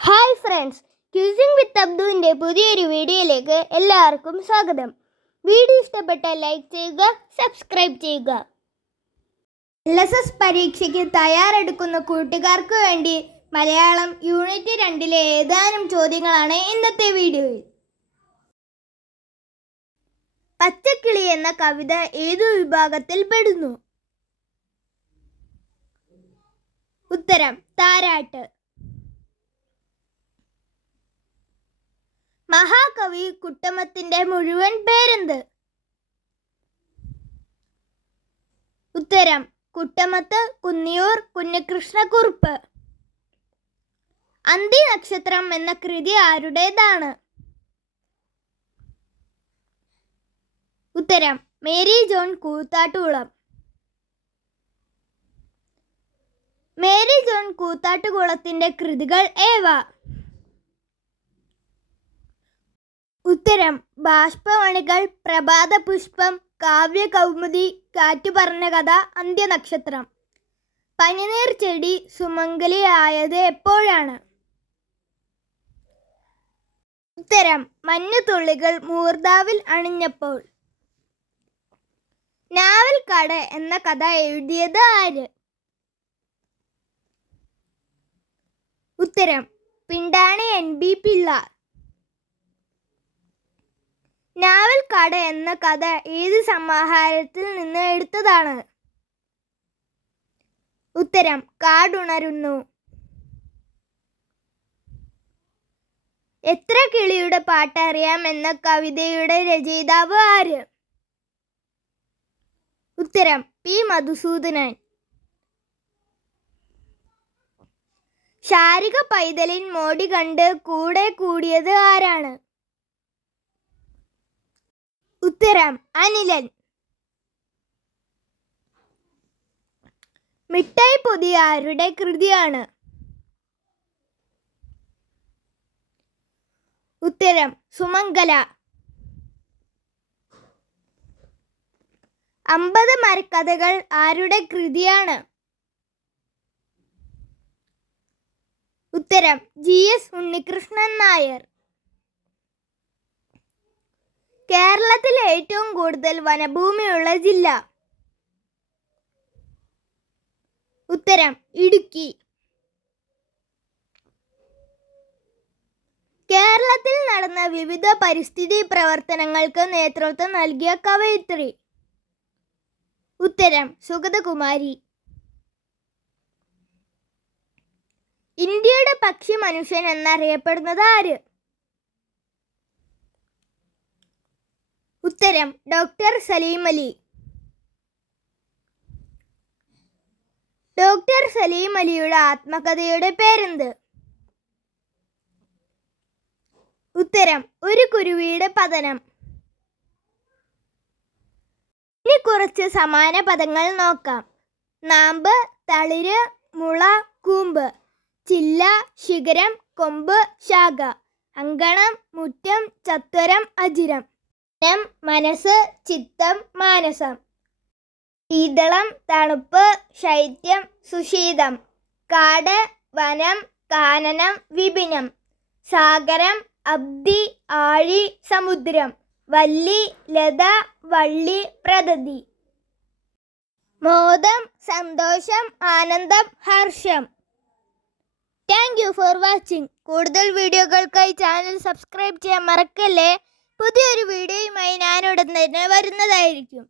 Hi friends, queueing വിത്ത് അബ്ദുവിൻ്റെ പുതിയൊരു വീഡിയോയിലേക്ക് എല്ലാവർക്കും സ്വാഗതം. വീഡിയോ ഇഷ്ടപ്പെട്ടാൽ ലൈക്ക് ചെയ്യുക, സബ്സ്ക്രൈബ് ചെയ്യുക. LSS പരീക്ഷയ്ക്ക് തയ്യാറെടുക്കുന്ന കൂട്ടുകാർക്ക് വേണ്ടി മലയാളം യൂണിറ്റ് 2 ഏതാനും ചോദ്യങ്ങളാണ് ഇന്നത്തെ വീഡിയോയിൽ. പച്ചക്കിളി എന്ന കവിത ഏതു വിഭാഗത്തിൽ പെടുന്നു? ഉത്തരം താരാട്ട്. മഹാകവി കുട്ടമത്തിന്റെ മുഴുവൻ പേരെന്ത്? ഉത്തരം കുട്ടമത്ത് കുന്നിയൂർ കുഞ്ഞികൃഷ്ണക്കുറുപ്പ്. അന്തി നക്ഷത്രം എന്ന കൃതി ആരുടേതാണ്? ഉത്തരം മേരി ജോൺ കൂത്താട്ടുകുളം. മേരി ജോൺ കൂത്താട്ടുകുളത്തിന്റെ കൃതികൾ ഏവ? ഉത്തരം ബാഷ്പമണികൾ, പ്രഭാതപുഷ്പം, കാവ്യകൗമുദി, കാറ്റുപറഞ്ഞ കഥ, അന്ത്യനക്ഷത്രം. പനിനീർ ചെടി സുമംഗലിയായത് എപ്പോഴാണ്? ഉത്തരം മഞ്ഞുതുള്ളികൾ മൂർധാവിൽ അണിഞ്ഞപ്പോൾ. ഞാവൽക്കാട് എന്ന കഥ എഴുതിയത് ആര്? ഉത്തരം പിണ്ടാണി NB പിള്ള. ഞാവൽക്കാട് എന്ന കഥ ഏത് സമാഹാരത്തിൽ നിന്ന് എടുത്തതാണ്? ഉത്തരം കാടുണരുന്നു. എത്ര കിളിയുടെ പാട്ടറിയാം എന്ന കവിതയുടെ രചയിതാവ് ആര്? ഉത്തരം P. മധുസൂദനൻ. ശാരിക പൈതലിൻ മോടി കണ്ട് കൂടെ കൂടിയത് ആരാണ്? ഉത്തരം അനിലൻ. മിഠായി പൊതി ആരുടെ കൃതിയാണ്? ഉത്തരം സുമംഗല. 50 മരക്കഥകൾ ആരുടെ കൃതിയാണ്? ഉത്തരം GS ഉണ്ണികൃഷ്ണൻ നായർ. കേരളത്തിലെ ഏറ്റവും കൂടുതൽ വനഭൂമിയുള്ള ജില്ല? ഉത്തരം ഇടുക്കി. കേരളത്തിൽ നടന്ന വിവിധ പരിസ്ഥിതി പ്രവർത്തനങ്ങൾക്ക് നേതൃത്വം നൽകിയ കവയിത്രി? ഉത്തരം സുഗതകുമാരി. ഇന്ത്യയുടെ പക്ഷി മനുഷ്യൻ എന്നറിയപ്പെടുന്നത് ആര്? ഉത്തരം ഡോക്ടർ സലീം അലി. ഡോക്ടർ സലീം അലിയുടെ ആത്മകഥയുടെ പേരെന്ത്? ഉത്തരം ഒരു കുരുവിയുടെ പതനം. ഇനി കുറച്ച് സമാന പദങ്ങൾ നോക്കാം. നാമ്പ്, തളിര്, മുള, കൂമ്പ്. ചില്ല, ശിഖരം, കൊമ്പ്, ശാഖ. അങ്കണം, മുറ്റം, ചത്വരം, അജിരം. മനസ്സ്, ചിത്തം, മാനസം. ശീതളം, തണുപ്പ്, ശൈത്യം, സുശീതം. കാട്, വനം, കാനനം, വിപിനം. സാഗരം, അബ്ദി, ആഴി, സമുദ്രം. വല്ലി, ലത, വള്ളി, പ്രദതി. മോദം, സന്തോഷം, ആനന്ദം, ഹർഷം. Thank you for watching. കൂടുതൽ വീഡിയോകൾക്കായി ചാനൽ സബ്സ്ക്രൈബ് ചെയ്യാൻ മറക്കല്ലേ. പുതിയൊരു വീഡിയോയുമായി ഞാനുടൻ തന്നെ വരുന്നതായിരിക്കും.